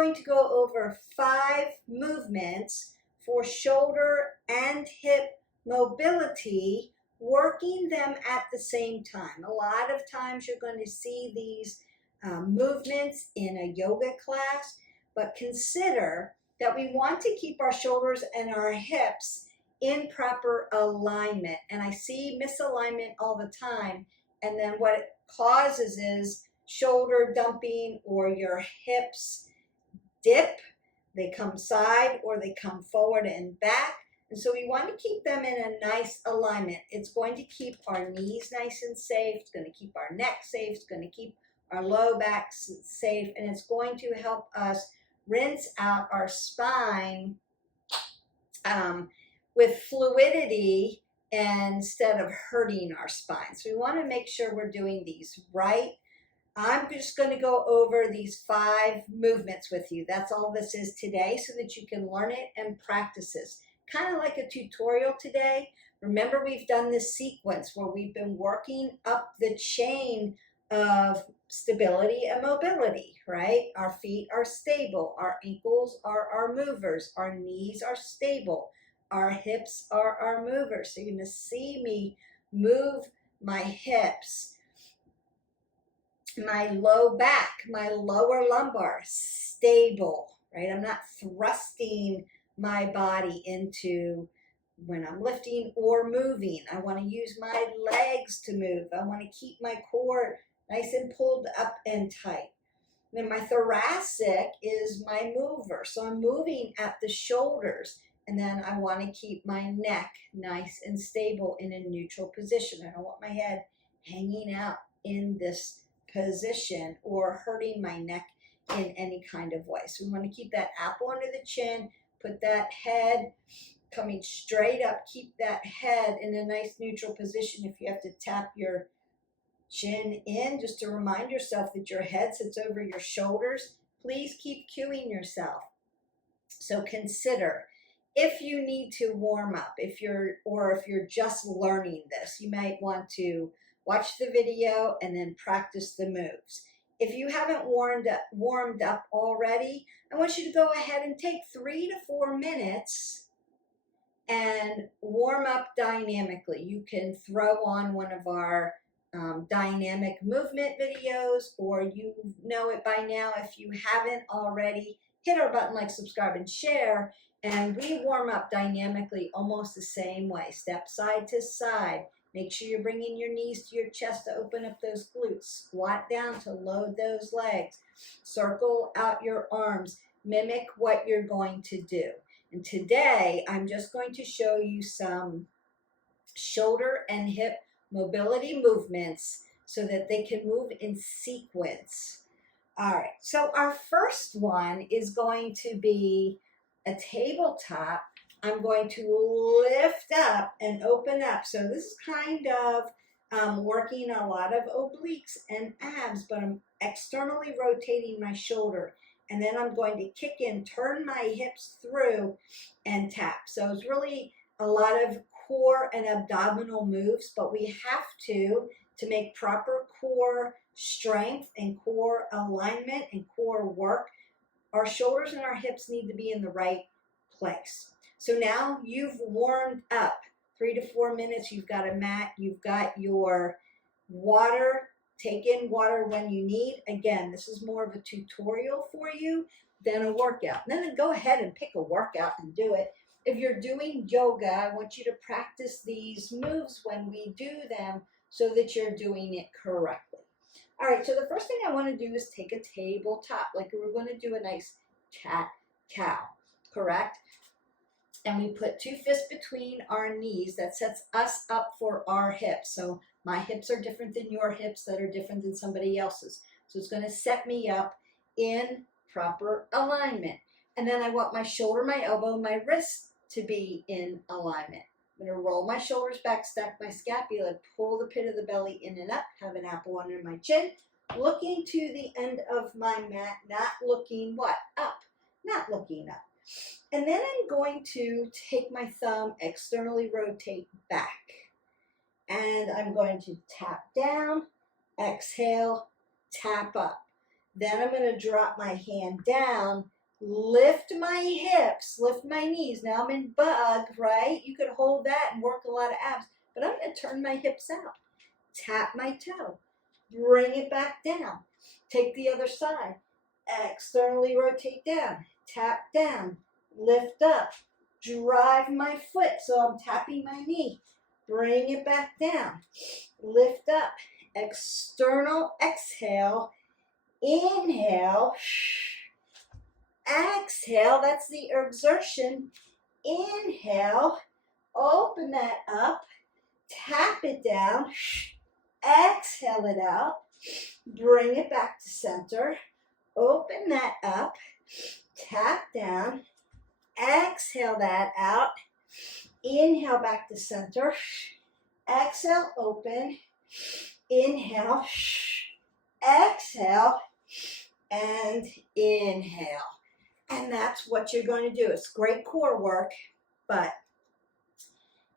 going to go over 5 movements for shoulder and hip mobility, working them at the same time. A lot of times you're going to see these movements in a yoga class, but consider that we want to keep our shoulders and our hips in proper alignment. And I see misalignment all the time, and then what it causes is shoulder dumping, or your hips dip, they come side or they come forward and back. And so we want to keep them in a nice alignment. It's going to keep our knees nice and safe. It's going to keep our neck safe. It's going to keep our low back safe. And it's going to help us rinse out our spine with fluidity instead of hurting our spine. So we want to make sure we're doing these right. I'm just going to go over these 5 movements with you. That's all this is today, so that you can learn it and practice this. Kind of like a tutorial today. Remember, we've done this sequence where we've been working up the chain of stability and mobility, right? Our feet are stable. Our ankles are our movers. Our knees are stable. Our hips are our movers. So you're going to see me move my hips, my low back, my lower lumbar, stable, right? I'm not thrusting my body into when I'm lifting or moving. I want to use my legs to move. I want to keep my core nice and pulled up and tight. Then my thoracic is my mover. So I'm moving at the shoulders. And then I want to keep my neck nice and stable in a neutral position. I don't want my head hanging out in this position or hurting my neck in any kind of way. So we want to keep that apple under the chin, put that head coming straight up, keep that head in a nice neutral position. If you have to tap your chin in, just to remind yourself that your head sits over your shoulders, please keep cueing yourself. So consider, if you need to warm up, if you're just learning this, you might want to watch the video and then practice the moves. If you haven't warmed up already, I want you to go ahead and take 3 to 4 minutes and warm up dynamically. You can throw on one of our dynamic movement videos, or you know it by now. If you haven't already, hit our button like, subscribe, and share. And we warm up dynamically almost the same way. Step side to side. Make sure you're bringing your knees to your chest to open up those glutes. Squat down to load those legs. Circle out your arms. Mimic what you're going to do. And today, I'm just going to show you some shoulder and hip mobility movements so that they can move in sequence. All right, so our first one is going to be a tabletop. I'm going to lift up and open up. So this is kind of working a lot of obliques and abs, but I'm externally rotating my shoulder. And then I'm going to kick in, turn my hips through, and tap. So it's really a lot of core and abdominal moves, but we have to make proper core strength and core alignment and core work. Our shoulders and our hips need to be in the right place. So now you've warmed up 3 to 4 minutes. You've got a mat. You've got your water. Take in water when you need. Again, this is more of a tutorial for you than a workout. And then go ahead and pick a workout and do it. If you're doing yoga, I want you to practice these moves when we do them so that you're doing it correctly. All right, so the first thing I want to do is take a tabletop, like we're going to do a nice cat-cow, correct? And we put 2 fists between our knees. That sets us up for our hips. So my hips are different than your hips that are different than somebody else's. So it's going to set me up in proper alignment. And then I want my shoulder, my elbow, my wrist to be in alignment. I'm going to roll my shoulders back, stack my scapula, pull the pit of the belly in and up, have an apple under my chin, looking to the end of my mat, not looking what? Up, not looking up. And then I'm going to take my thumb, externally rotate back. And I'm going to tap down, exhale, tap up. Then I'm going to drop my hand down, lift my hips, lift my knees. Now I'm in bug, right? You could hold that and work a lot of abs, but I'm going to turn my hips out. Tap my toe, bring it back down. Take the other side, externally rotate down, tap down, lift up, drive my foot so I'm tapping my knee, bring it back down, lift up, external exhale, inhale, exhale, that's the exertion, inhale, open that up, tap it down, exhale it out, bring it back to center, open that up, tap down, exhale that out, inhale back to center, exhale, open, inhale, exhale, and inhale. And that's what you're going to do. It's great core work, but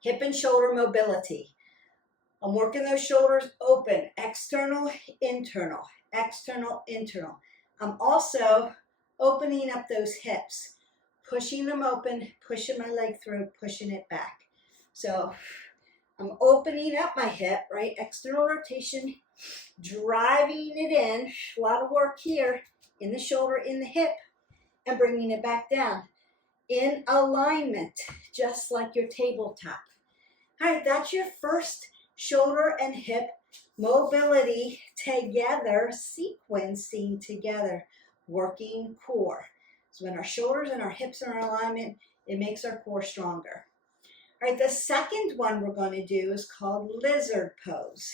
hip and shoulder mobility. I'm working those shoulders open, external, internal, external, internal. I'm also opening up those hips, pushing them open, pushing my leg through, pushing it back. So I'm opening up my hip, right? External rotation, driving it in. A lot of work here in the shoulder, in the hip, and bringing it back down in alignment, just like your tabletop. All right, that's your first shoulder and hip mobility together, sequencing together, working core. So when our shoulders and our hips are in alignment, it makes our core stronger. All right, the second one we're going to do is called lizard pose.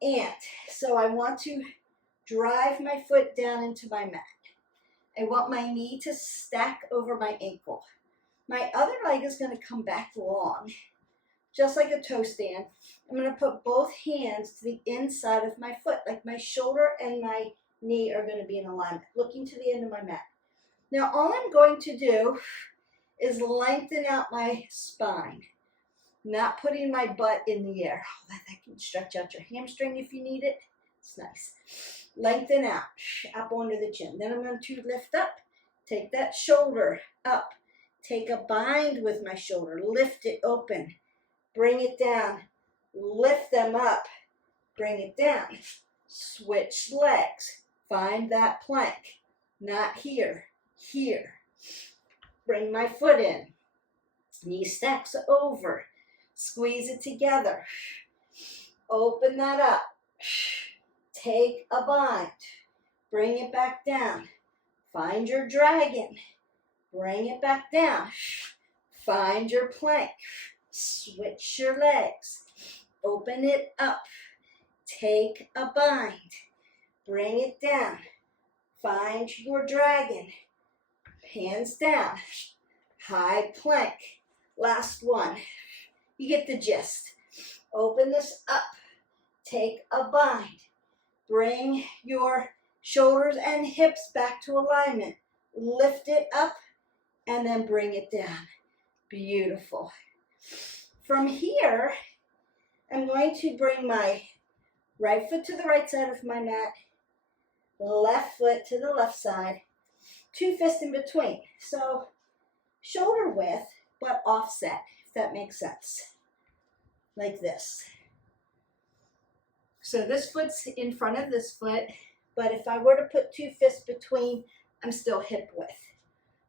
And so I want to drive my foot down into my mat. I want my knee to stack over my ankle. My other leg is going to come back long, just like a toe stand. I'm going to put both hands to the inside of my foot, like my shoulder and my knee are going to be in alignment, looking to the end of my mat. Now, all I'm going to do is lengthen out my spine, not putting my butt in the air. Oh, that can stretch out your hamstring if you need it. It's nice. Lengthen out, up under the chin. Then I'm going to lift up, take that shoulder up, take a bind with my shoulder, lift it open, bring it down, lift them up, bring it down, switch legs, find that plank, not here, here. Bring my foot in, knee stacks over, squeeze it together, open that up, take a bind, bring it back down, find your dragon, bring it back down, find your plank, switch your legs, open it up, take a bind, bring it down, find your dragon, hands down, high plank, last one. You get the gist. Open this up, take a bind, bring your shoulders and hips back to alignment, lift it up, and then bring it down. Beautiful. From here, I'm going to bring my right foot to the right side of my mat, left foot to the left side, two fists in between. So shoulder width, but offset, if that makes sense. Like this. So this foot's in front of this foot, but if I were to put two fists between, I'm still hip width.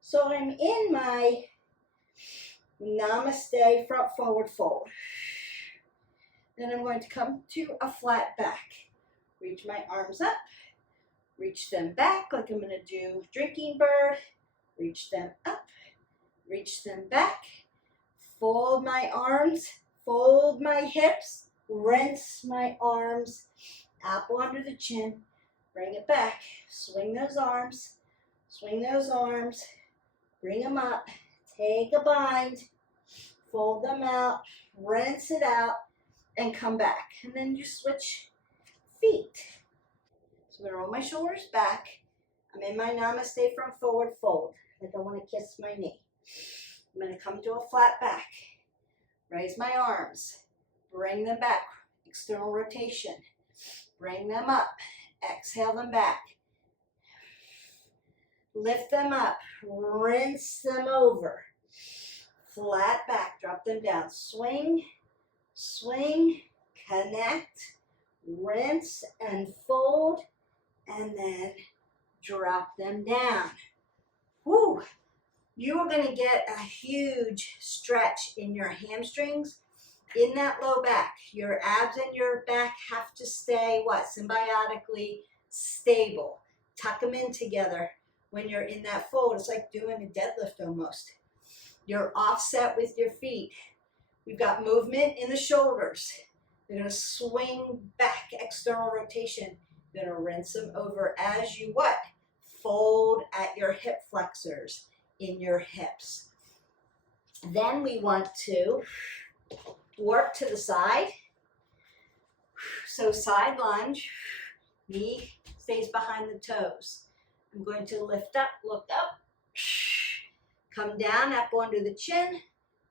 So I'm in my Namaste front forward fold. Then I'm going to come to a flat back. Reach my arms up, reach them back like I'm going to do drinking bird. Reach them up, reach them back, fold my arms, fold my hips, rinse my arms, apple under the chin, bring it back, swing those arms, bring them up, take a bind, fold them out, rinse it out, and come back. And then you switch feet. So I'm going to roll my shoulders back. I'm in my Namaste front forward fold, like I want to kiss my knee. I'm going to come to a flat back. Raise my arms. Bring them back. External rotation. Bring them up. Exhale them back. Lift them up. Rinse them over. Flat back. Drop them down. Swing, swing, connect, rinse and fold, and then drop them down. Woo! You are going to get a huge stretch in your hamstrings, in that low back. Your abs and your back have to stay, what? Symbiotically stable. Tuck them in together when you're in that fold. It's like doing a deadlift almost. You're offset with your feet. We've got movement in the shoulders. You're going to swing back, external rotation. You're going to rinse them over as you what? Fold at your hip flexors in your hips. Then we want to work to the side. So side lunge, knee stays behind the toes. I'm going to lift up, look up, come down, up under the chin,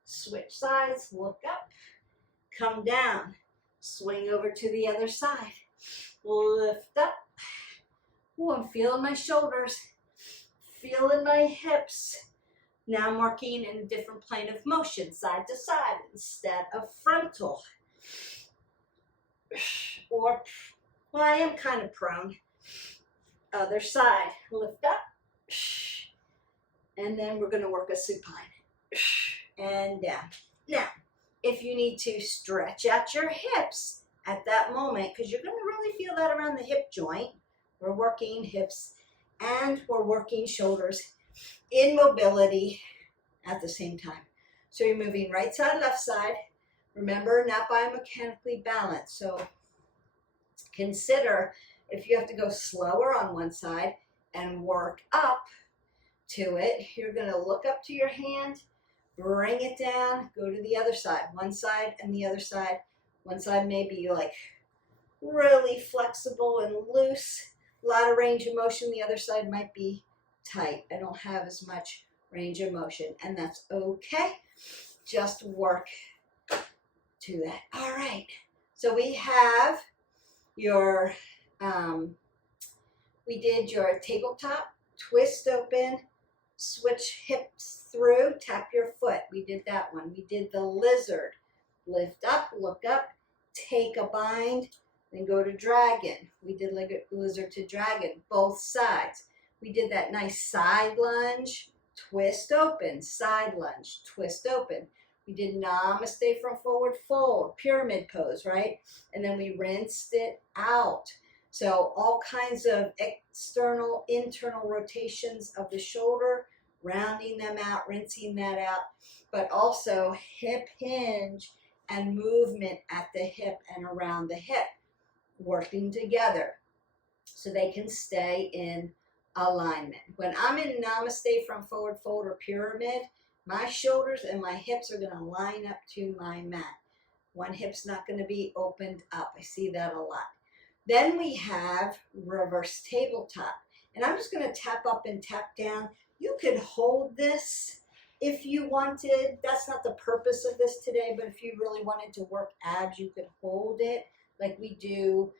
switch sides, look up, come down, swing over to the other side, lift up. Oh, I'm feeling my shoulders, feeling my hips. Now I'm working in a different plane of motion, side to side instead of frontal. Or, well, I am kind of prone. Other side, lift up. And then we're going to work a supine. And down. Now, if you need to stretch out your hips at that moment, because you're going to really feel that around the hip joint. We're working hips and we're working shoulders in mobility at the same time. So you're moving right side, left side. Remember, not biomechanically balanced. So consider if you have to go slower on one side and work up to it, you're going to look up to your hand, bring it down, go to the other side. One side and the other side. One side may be like really flexible and loose, a lot of range of motion. The other side might be tight. I don't have as much range of motion, and that's okay. Just work to that. All right. So we have your, we did your tabletop, twist open, switch hips through, tap your foot. We did that one. We did the lizard. Lift up, look up, take a bind, then go to dragon. We did lizard to dragon, both sides. We did that nice side lunge, twist open, side lunge, twist open. We did Namaste from forward fold, pyramid pose, right? And then we rinsed it out. So all kinds of external, internal rotations of the shoulder, rounding them out, rinsing that out, but also hip hinge and movement at the hip and around the hip, working together so they can stay in alignment. When I'm in Namaste from forward fold or pyramid, my shoulders and my hips are going to line up to my mat. One hip's not going to be opened up. I see that a lot. Then we have reverse tabletop. And I'm just going to tap up and tap down. You could hold this if you wanted. That's not the purpose of this today, but if you really wanted to work abs, you could hold it like we do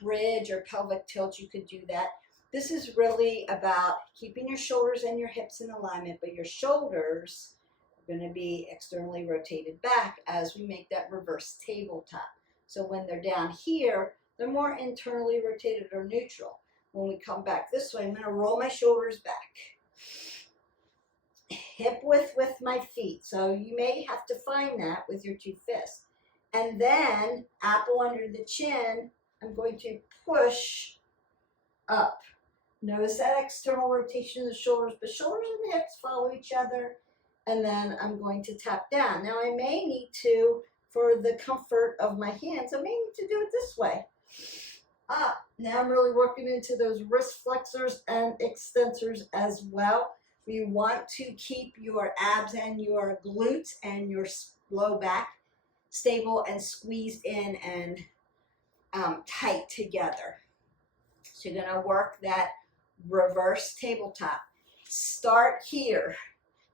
bridge or pelvic tilt. You could do that. This is really about keeping your shoulders and your hips in alignment, but your shoulders are going to be externally rotated back as we make that reverse tabletop. So when they're down here, they're more internally rotated or neutral. When we come back this way, I'm going to roll my shoulders back. Hip width with my feet. So you may have to find that with your two fists. And then apple under the chin, I'm going to push up. Notice that external rotation of the shoulders, but shoulders and hips follow each other. And then I'm going to tap down. Now I may need to, for the comfort of my hands, I may need to do it this way. Up. Now I'm really working into those wrist flexors and extensors as well. We want to keep your abs and your glutes and your low back stable and squeezed in and tight together. So you're going to work that reverse tabletop. Start here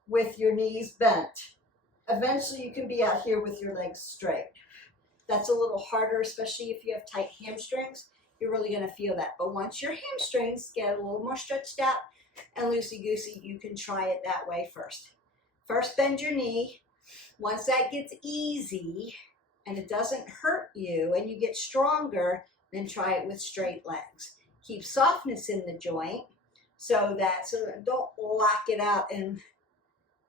with your knees bent. Eventually you can be out here with your legs straight. That's a little harder, especially if you have tight hamstrings. you're really going to feel that. But once your hamstrings get a little more stretched out and loosey-goosey, you can try it that way first. First, bend your knee. Once that gets easy and it doesn't hurt you and you get stronger, then try it with straight legs. Keep softness in the joint so don't lock it out and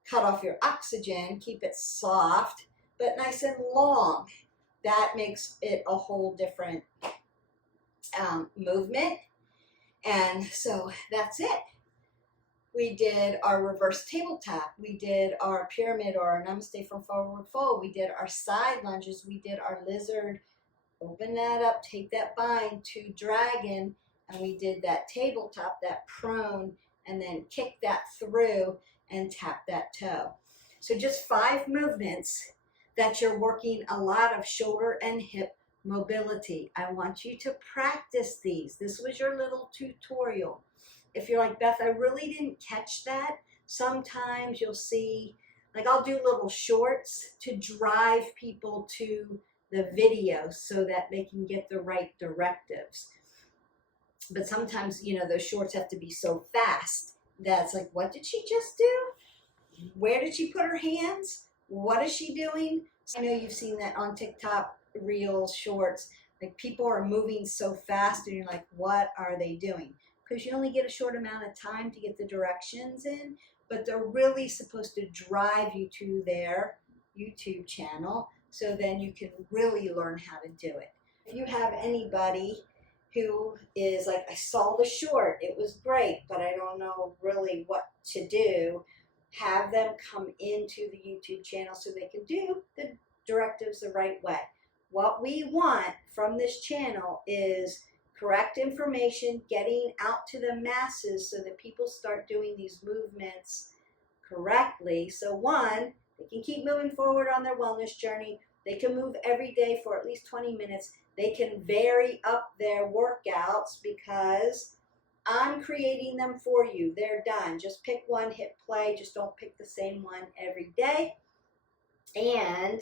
cut off your oxygen. Keep it soft, but nice and long. That makes it a whole different movement. And so that's it. We did our reverse tabletop. We did our pyramid or our Namaste from forward fold. We did our side lunges. We did our lizard. Open that up, take that bind to dragon, and we did that tabletop, that prone, and then kick that through and tap that toe. So just 5 movements that you're working a lot of shoulder and hip mobility. I want you to practice these. This was your little tutorial. If you're like, Beth, I really didn't catch that, sometimes you'll see, like I'll do little shorts to drive people to the video so that they can get the right directives. But sometimes, you know, those shorts have to be so fast that's like, what did she just do? Where did she put her hands? What is she doing? I know you've seen that on TikTok, Reels, shorts. Like people are moving so fast and you're like, what are they doing? Because you only get a short amount of time to get the directions in, but they're really supposed to drive you to their YouTube channel so then you can really learn how to do it. If you have anybody who is like, I saw the short, it was great, but I don't know really what to do, have them come into the YouTube channel so they can do the directives the right way. What we want from this channel is correct information getting out to the masses so that people start doing these movements correctly. So one, they can keep moving forward on their wellness journey. They can move every day for at least 20 minutes. They can vary up their workouts because I'm creating them for you. They're done. Just pick one, hit play. Just don't pick the same one every day. And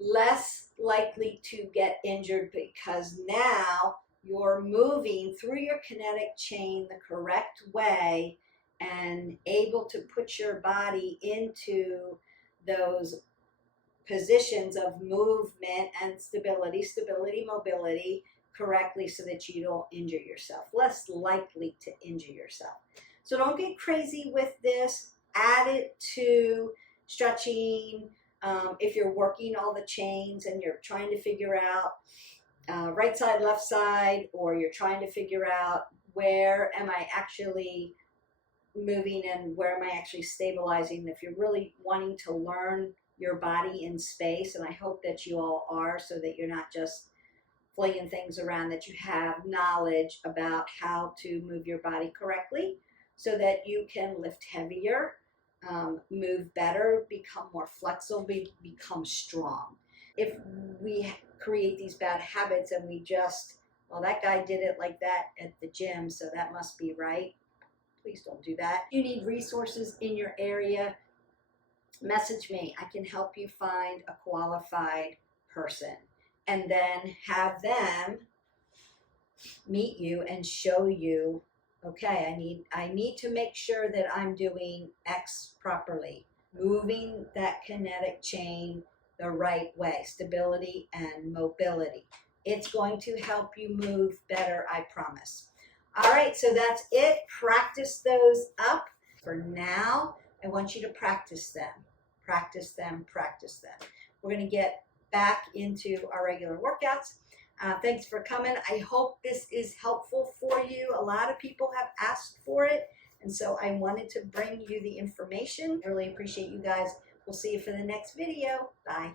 less likely to get injured because now you're moving through your kinetic chain the correct way and able to put your body into those positions of movement and stability, mobility correctly so that you don't injure yourself, less likely to injure yourself. So don't get crazy with this. Add it to stretching. If you're working all the chains and you're trying to figure out right side, left side, or you're trying to figure out where am I actually moving and where am I actually stabilizing. If you're really wanting to learn your body in space, and I hope that you all are, so that you're not just flinging things around, that you have knowledge about how to move your body correctly so that you can lift heavier, move better, become more flexible, become strong. If we create these bad habits and we just, well, that guy did it like that at the gym, so that must be right. Please don't do that. You need resources in your area. Message me. I can help you find a qualified person and then have them meet you and show you, okay, I need to make sure that I'm doing X properly, moving that kinetic chain the right way, stability and mobility. It's going to help you move better, I promise. All right, so that's it. Practice those up. For now, I want you to practice them. Practice them, practice them. We're going to get back into our regular workouts. Thanks for coming. I hope this is helpful for you. A lot of people have asked for it, and so I wanted to bring you the information. I really appreciate you guys. We'll see you for the next video. Bye.